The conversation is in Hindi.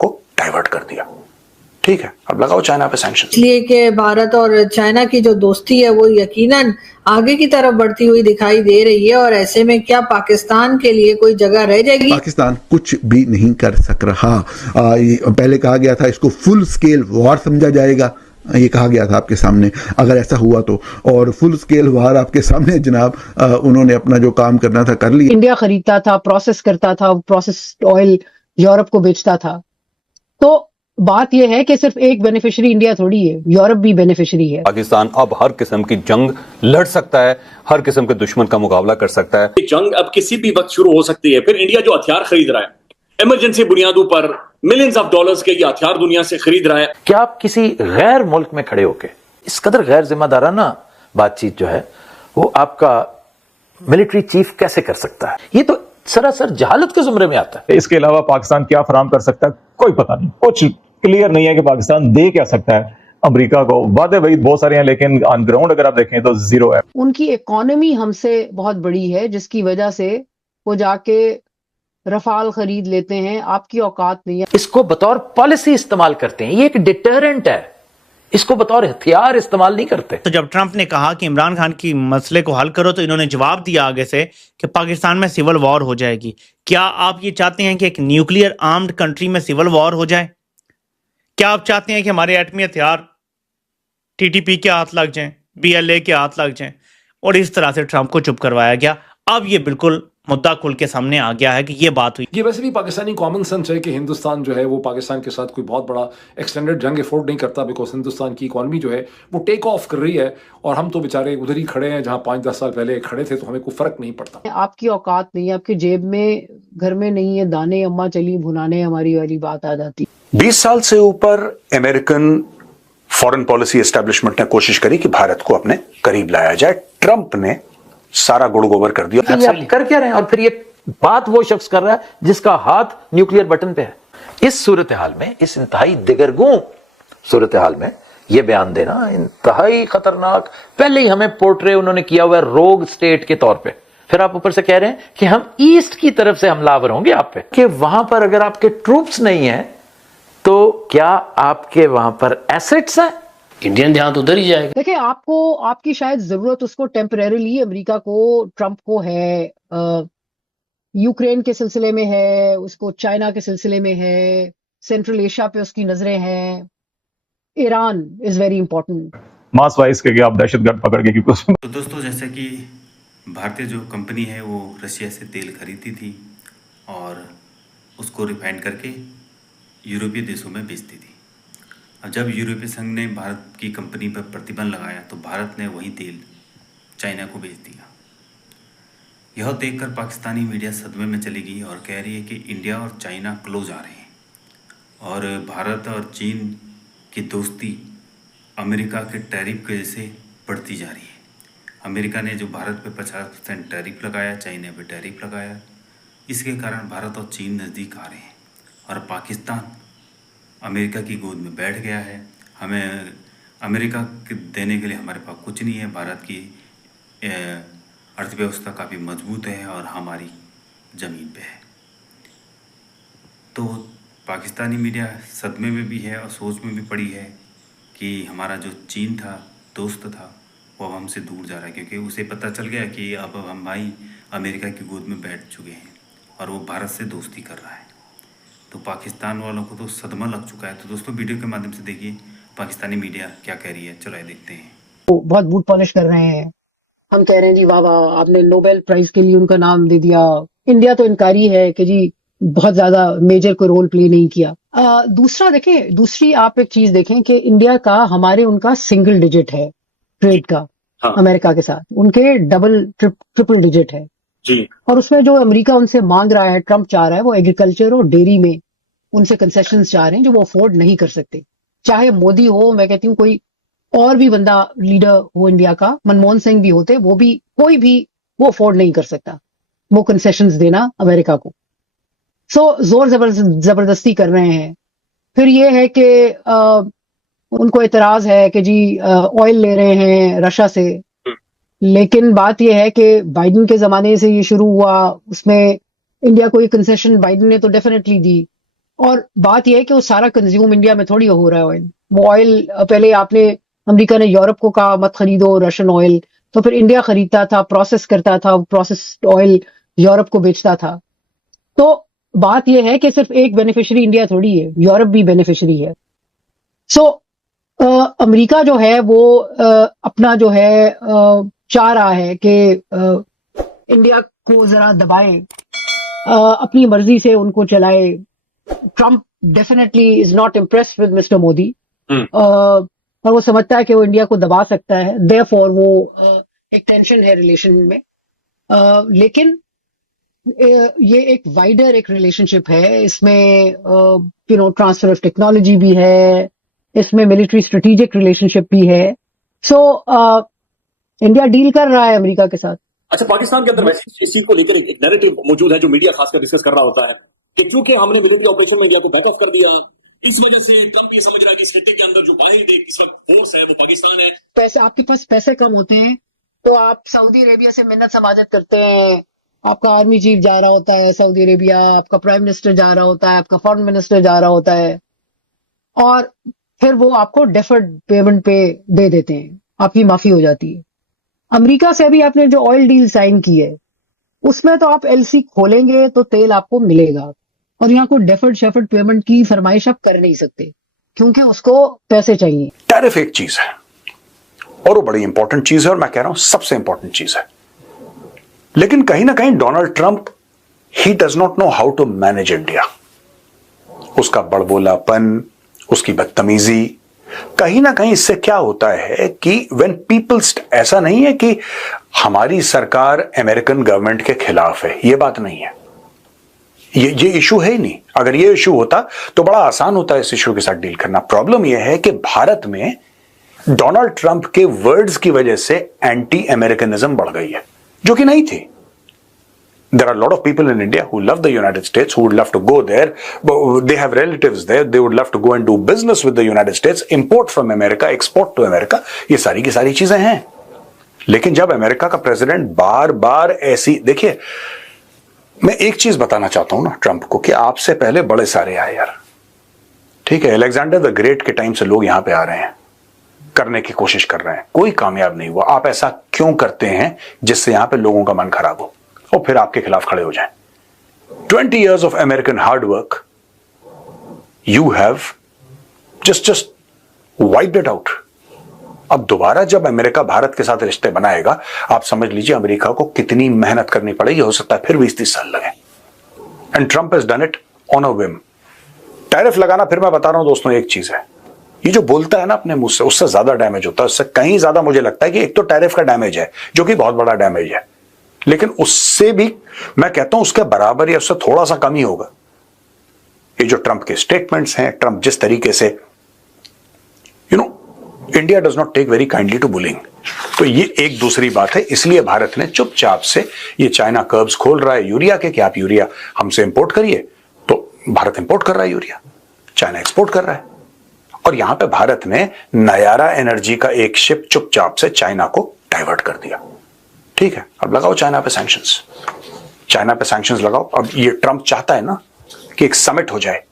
को डाइवर्ट कर दिया। ठीक है, अब लगाओ चाइना पे सैंक्शन। इसलिए कि भारत और चाइना की जो दोस्ती है वो यकीनन आगे की तरफ बढ़ती हुई दिखाई दे रही है, और ऐसे में क्या पाकिस्तान के लिए कोई जगह रह जाएगी? पाकिस्तान कुछ भी नहीं कर सक रहा। पहले कहा गया था इसको फुल स्केल वॉर समझा जाएगा, ये कहा गया था आपके सामने, अगर ऐसा हुआ तो। और फुल स्केल वार आपके सामने जनाब, उन्होंने अपना जो काम करना था कर लिया। इंडिया खरीदता था, प्रोसेस करता था, प्रोसेस्ड ऑयल यूरोप को बेचता था। तो बात यह है कि सिर्फ एक बेनिफिशियरी इंडिया थोड़ी है, यूरोप भी बेनिफिशियरी है। पाकिस्तान अब हर किस्म की जंग लड़ सकता है, हर किस्म के दुश्मन का मुकाबला कर सकता है। जंग अब किसी भी वक्त शुरू हो सकती है। फिर इंडिया जो हथियार खरीद रहा है इमरजेंसी बुनियादों पर, मिलियंस ऑफ डॉलर्स के ये हथियार दुनिया से खरीद रहा है। क्या आप किसी गैर मुल्क में खड़े होके इस कदर गैर जिम्मेदाराना बातचीत जो है वो आपका मिलिट्री चीफ कैसे कर सकता है? ये तो सरासर जहालत के जुमरे में आता है। इसके अलावा पाकिस्तान क्या फराम कर सकता है, कोई पता नहीं, कुछ क्लियर नहीं है कि पाकिस्तान दे क्या सकता है अमेरिका को। वादे वही बहुत सारे हैं, लेकिन ऑन ग्राउंड अगर आप देखें तो जीरो है। उनकी इकोनॉमी हमसे बहुत बड़ी है, जिसकी वजह से वो जाके रफाल खरीद लेते हैं। आपकी औकात नहीं है। इसको बतौर पॉलिसी इस्तेमाल करते हैं, ये एक डिटरेंट है, इसको बतौर हथियार इस्तेमाल नहीं करते। तो जब ट्रंप ने कहा कि इमरान खान की मसले को हल करो, तो इन्होंने जवाब दिया आगे से कि पाकिस्तान में सिविल वॉर हो जाएगी। क्या आप ये चाहते हैं कि एक न्यूक्लियर आर्म्ड कंट्री में सिविल वॉर हो जाए? क्या आप चाहते हैं कि हमारे एटमी हथियार टीटीपी के हाथ लग जाएं, बीएलए के हाथ लग जाएं? और इस तरह से ट्रंप को चुप करवाया गया। अब ये बिल्कुल मुद्दा खुल के सामने आ गया है कि ये बात हुई। ये वैसे भी पाकिस्तानी कॉमन सेंस है कि हिंदुस्तान जो है वो पाकिस्तान के साथ कोई बहुत बड़ा एक्सटेंडेड जंग एफोर्ड नहीं करता, बिकॉज हिंदुस्तान की इकॉनमी जो है वो टेक ऑफ कर रही है, और हम तो बेचारे उधर ही खड़े हैं जहां 5-10 साल पहले खड़े थे, तो हमें कोई फर्क नहीं पड़ता। आपकी औकात नहीं है, आपकी जेब में घर में नहीं है दाने, अम्मा चली भुनाने, हमारी वाली बात आ जाती। 20 साल से ऊपर अमेरिकन फॉरेन पॉलिसी एस्टेब्लिशमेंट ने कोशिश करी कि भारत को अपने करीब लाया जाए। ट्रंप ने सारा गुड़ गोबर कर दिया। आप कर क्या रहे हैं? और फिर ये बात वो शख्स कर रहा है जिसका हाथ न्यूक्लियर बटन पे है। इस सूरत हाल में, इस इंतहाई दिगरगूं सूरत हाल में यह बयान देना इंतहाई खतरनाक। पहले ही हमें पोर्ट्रे उन्होंने किया हुआ है रोग स्टेट के तौर पे, फिर आप ऊपर से कह रहे हैं कि हम ईस्ट की तरफ से हमलावर होंगे आप पे, कि वहां पर अगर आपके ट्रूप्स नहीं है तो क्या आपके वहां पर एसेट्स हैं? इंडियन ध्यान तो उधर ही जाएगा। देखिए, आपको आपकी शायद जरूरत उसको टेम्परेरीली अमेरिका को, ट्रंप को है, यूक्रेन के सिलसिले में है, उसको चाइना के सिलसिले में है, सेंट्रल एशिया पे उसकी नजरें हैं, Iran is very important. Mass wise के आप दहशतगर्द पकड़ के क्योंकि तो दोस्तों, जैसे कि भारतीय जो कंपनी है वो रशिया से तेल खरीदती थी और उसको रिफाइन करके यूरोपीय देशों में बेचती थी। अब जब यूरोपीय संघ ने भारत की कंपनी पर प्रतिबंध लगाया तो भारत ने वही तेल चाइना को बेच दिया। यह देखकर पाकिस्तानी मीडिया सदमे में चली गई और कह रही है कि इंडिया और चाइना क्लोज आ रहे हैं और भारत और चीन की दोस्ती अमेरिका के टैरिफ की वजह से बढ़ती जा रही है। अमेरिका ने जो भारत पे 50% टैरिफ लगाया, चाइना पे टैरिफ लगाया, इसके कारण भारत और चीन नज़दीक आ रहे हैं और पाकिस्तान अमेरिका की गोद में बैठ गया है। हमें अमेरिका के देने के लिए हमारे पास कुछ नहीं है। भारत की अर्थव्यवस्था काफ़ी मजबूत है और हमारी ज़मीन पे है। तो पाकिस्तानी मीडिया सदमे में भी है और सोच में भी पड़ी है कि हमारा जो चीन था, दोस्त था, वो अब हमसे दूर जा रहा है, क्योंकि उसे पता चल गया कि अब हम भाई अमेरिका की गोद में बैठ चुके हैं और वो भारत से दोस्ती कर रहा है। तो पाकिस्तान वालों को तो सदमा लग चुका है। तो दोस्तों, वीडियो के माध्यम से देखिए पाकिस्तानी मीडिया क्या कह रही है। चलो आइए देखते हैं। वो बहुत बूट पॉलिश कर रहे हैं। हम कह रहे हैं जी वाह वाह, आपने नोबेल प्राइज के लिए उनका नाम दे दिया। इंडिया तो इनकारी है कि जी बहुत ज्यादा मेजर कोई रोल प्ले नहीं किया। दूसरा देखें, दूसरी आप एक चीज देखें कि इंडिया का हमारे उनका सिंगल डिजिट है ट्रेड का। हाँ। अमेरिका के साथ उनके डबल ट्रिपल डिजिट है जी। और उसमें जो अमेरिका उनसे मांग रहा है, ट्रंप चाह रहा है, वो एग्रीकल्चर और डेयरी में उनसे कंसेशंस चाह रहे हैं जो वो अफोर्ड नहीं कर सकते। चाहे मोदी हो, मैं कहती हूँ कोई और भी बंदा लीडर हो इंडिया का, मनमोहन सिंह भी होते, वो भी कोई भी वो अफोर्ड नहीं कर सकता वो कंसेशंस देना अमेरिका को। सो जोर जबरदस्ती कर रहे हैं। फिर ये है कि उनको एतराज है कि जी ऑयल ले रहे हैं रशिया से, लेकिन बात यह है कि बाइडेन के जमाने से ये शुरू हुआ, उसमें इंडिया को ये कंसेशन बाइडेन ने तो डेफिनेटली दी और बात यह है कि वो सारा कंज्यूम इंडिया में थोड़ी हो रहा है ऑयल। वो ऑयल पहले अमेरिका ने यूरोप को कहा मत खरीदो रशियन ऑयल, तो फिर इंडिया खरीदता था, प्रोसेस करता था, प्रोसेस्ड ऑयल यूरोप को बेचता था। तो बात यह है कि सिर्फ एक बेनिफिशियरी इंडिया थोड़ी है, यूरोप भी बेनिफिशियरी है। सो अमेरिका जो है वो अपना जो है चाह रहा है कि इंडिया को जरा दबाए, अपनी मर्जी से उनको चलाए। Trump definitely is not impressed with mister Modi, और वो समझता है कि वो इंडिया को दबा सकता है, देयरफॉर वो एक टेंशन है रिलेशन में। लेकिन ये एक वाइडर एक रिलेशनशिप है, इसमें ट्रांसफर ऑफ टेक्नोलॉजी भी है, इसमें मिलिट्री स्ट्रेटेजिक रिलेशनशिप भी है। सो इंडिया डील कर रहा है अमेरिका के साथ। अच्छा, पाकिस्तान के अंदर वैसे इस चीज को लेकर एक नैरेटिव मौजूद है जो मीडिया खासकर डिस्कस कर रहा होता है कि क्योंकि हमने मिलिट्री ऑपरेशन में इंडिया को बैक ऑफ कर दिया, इस वजह से ट्रंप ये समझ रहा है कि इस खित्ते के अंदर जो वाहिद इस वक्त फोर्स है वो पाकिस्तान है। पैसे आपके पास पैसे कम होते हैं तो आप सऊदी अरेबिया से मिन्नत समाजत करते हैं। आपका आर्मी चीफ जा रहा होता है सऊदी अरेबिया, आपका प्राइम मिनिस्टर जा रहा होता है, आपका फॉरेन मिनिस्टर जा रहा होता है, और फिर वो आपको डेफर्ड पेमेंट पे दे देते हैं, आपकी माफी हो जाती है। अमेरिका से अभी आपने जो ऑयल डील साइन की है उसमें तो आप एलसी खोलेंगे तो तेल आपको मिलेगा, और यहाँ को डेफर्ड शेफर्ड पेमेंट की फरमाइश आप कर नहीं सकते क्योंकि उसको पैसे चाहिए। टैरिफ एक चीज है और वो बड़ी इंपॉर्टेंट चीज है, और मैं कह रहा हूं सबसे इंपॉर्टेंट चीज है, लेकिन कहीं ना कहीं Donald Trump he does not know how to manage India. उसका बड़बोलापन, उसकी बदतमीजी, कहीं ना कहीं इससे क्या होता है कि व्हेन पीपल, ऐसा नहीं है कि हमारी सरकार अमेरिकन गवर्नमेंट के खिलाफ है, यह बात नहीं है, ये इशू है ही नहीं। अगर ये इशू होता तो बड़ा आसान होता है इस इशू के साथ डील करना। प्रॉब्लम यह है कि भारत में डोनाल्ड ट्रंप के वर्ड्स की वजह से एंटी अमेरिकनिज्म बढ़ गई है, जो कि नहीं थी। There are a lot of people in India who love the United States, who would love to go there, but they have relatives there, they would love to go and do business with the United States, import from America, export to America, ये सारी की सारी चीजें हैं। लेकिन जब अमेरिका का प्रेसिडेंट बार बार ऐसी, देखिए मैं एक चीज बताना चाहता हूं ना ट्रंप को कि आपसे पहले बड़े सारे आए यार, ठीक है, अलेक्जेंडर द ग्रेट के टाइम से लोग यहां पे आ रहे हैं, करने की कोशिश कर रहे हैं, कोई कामयाब नहीं हुआ। आप ऐसा क्यों करते हैं जिससे यहां पे लोगों का मन खराब हो और फिर आपके खिलाफ खड़े हो जाएं? 20 years of American hard work, you have just wiped it out. अब दोबारा जब अमेरिका भारत के साथ रिश्ते बनाएगा, आप समझ लीजिए अमेरिका को कितनी मेहनत करनी पड़ेगी, हो सकता है फिर 20-30 साल लगे। And Trump has done it on a whim। Tariff लगाना, फिर मैं बता रहा हूं दोस्तों, एक चीज है, ये जो बोलता है ना अपने मुंह से, उससे ज्यादा डैमेज होता है। उससे कहीं ज्यादा मुझे लगता है कि एक तो टैरिफ का डैमेज है जो कि बहुत बड़ा डैमेज है, लेकिन उससे भी मैं कहता हूं उसके बराबर या उससे थोड़ा सा कम ही होगा ये जो ट्रंप के स्टेटमेंट्स हैं। ट्रंप जिस तरीके से India does not take very kindly to bullying, तो ये एक दूसरी बात है। इसलिए भारत ने चुपचाप से ये चाइना कर्ब्स खोल रहा है यूरिया के कि आप यूरिया हमसे इंपोर्ट करिए, तो भारत इंपोर्ट कर रहा है यूरिया, चाइना एक्सपोर्ट कर रहा है। और यहां पे भारत ने नयारा एनर्जी का एक शिप चुपचाप से चाइना को डाइवर्ट कर दिया। ठीक है, अब लगाओ चाइना पे सैंक्शंस, चाइना पे सैंक्शंस लगाओ। अब ये ट्रंप चाहता है ना कि एक समिट हो जाए